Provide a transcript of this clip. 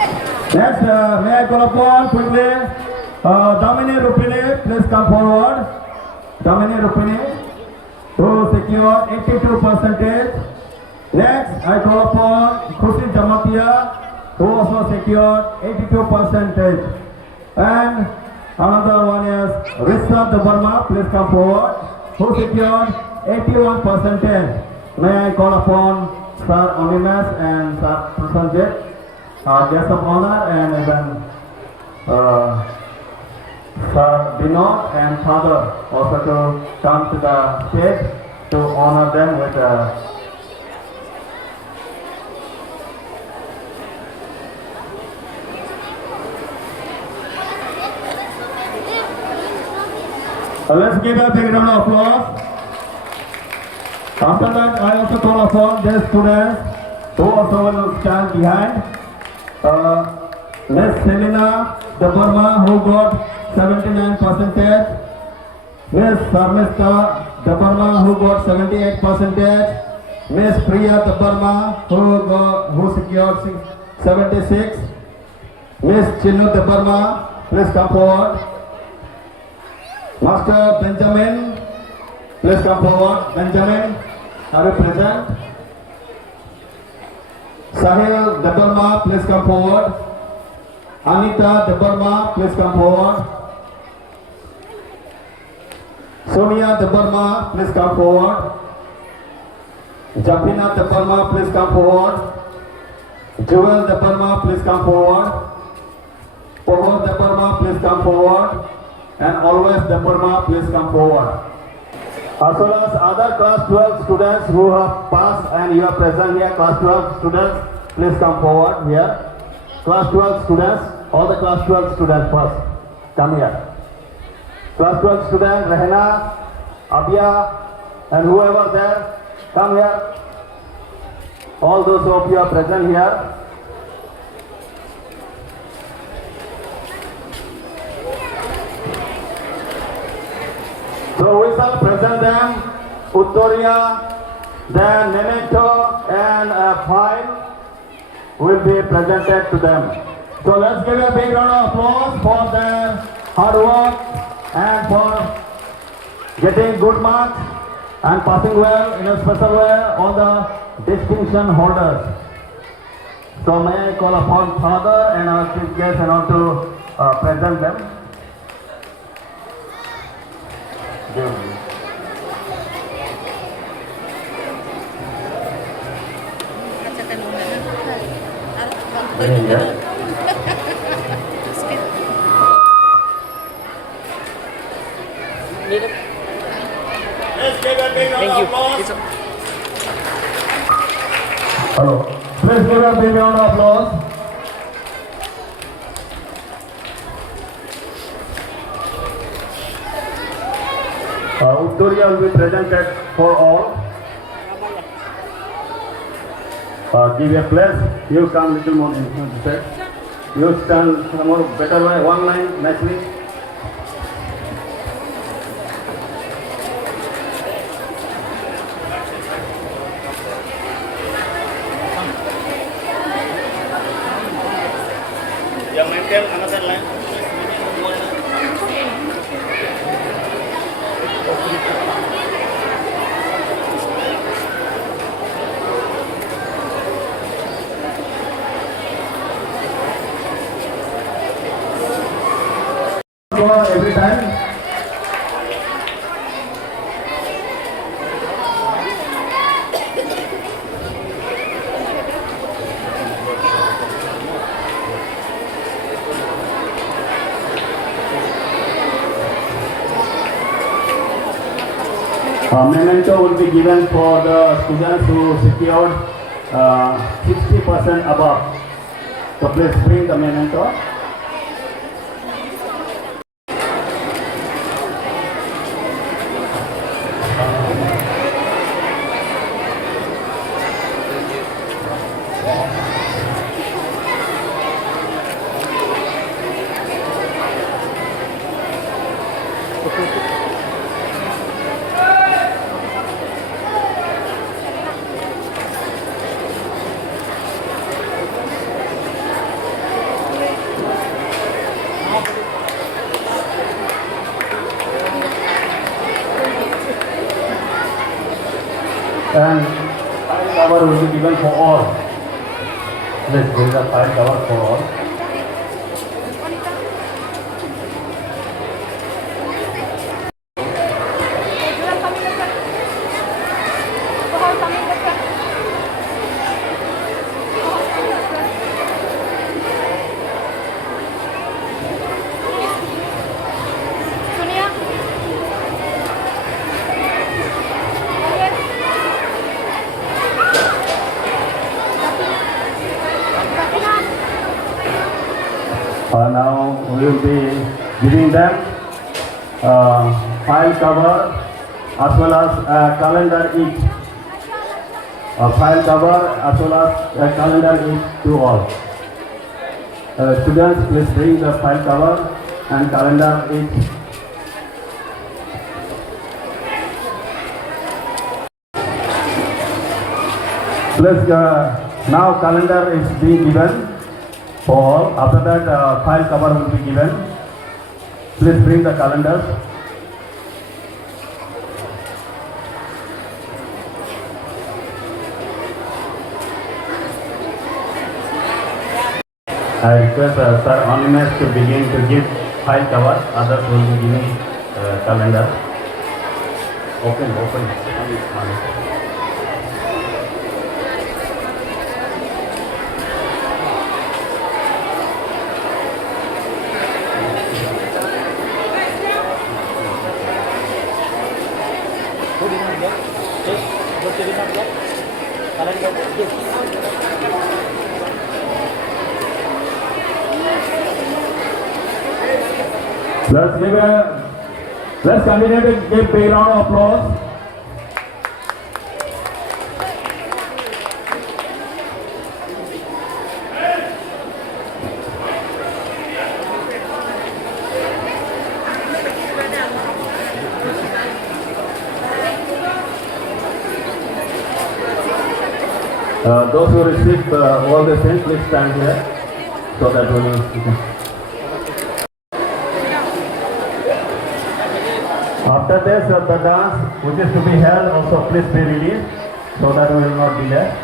Next, may I call upon quickly Dominic Rupini, please come forward. Dominic Rupini, who secured 82%. Next, I call upon Khushi Jamatia, who also secured 82%. And another one is Rishad Burma, please come forward, who secured 81%. May I call upon Sir Onimas and Sir Prasanjit, guest of honor, and even Sir Binod and Father also to come to the stage to honor them with let's give a big round of applause. After that, I also call upon the students who also will stand behind. Miss Selina De Burma, who got 79%. Miss Sarmista De Burma, who got 78%. Miss Priya De Burma, who secured 76. Miss Chinu De Burma, please come forward. Master Benjamin, please come forward. Benjamin, are you present? Sahil De Burma, please come forward. Anita De Burma, please come forward. Sonia De Burma, please come forward. Japina De Burma, please come forward. Joel De Burma, please come forward. Pohor De Burma, please come forward. And always De Burma, please come forward. As well as other class 12 students who have passed and you are present here, class 12 students, please come forward here. Class 12 students, all the class 12 students first, come here. Class 12 students, Rehna, Abia, and whoever there, come here. All those of you are present here. So we shall present them Uttoria, then memento and a file will be presented to them. So let's give a big round of applause for their hard work and for getting good marks and passing well in a special way all the distinction holders. So may I call upon Father and our chief guest and all to present them. Thank you. Hello. Please give a big round of applause. Uttoria will be presented for all. Give a place. You come little more in front of the You stand some more better way, one line nicely. Yang maintain another line. Every time. Memento will be given for the students who secured 60% above. So please bring the memento. given for all. Let's bring the file cover for all. Now we will be giving them file cover as well as calendar each. File cover as well as calendar each to all. Students, please bring the file cover and calendar each. Plus, now calendar is being given for all. After that, file cover will be given. Please bring the calendars. I request Sir Onimes to begin to give file cover. Others will be giving calendar. Open. Let's continue to give big round of applause. Those who received all the things, please stand here so that we will. After this, the dance which is to be held also please be released so that we will not delay.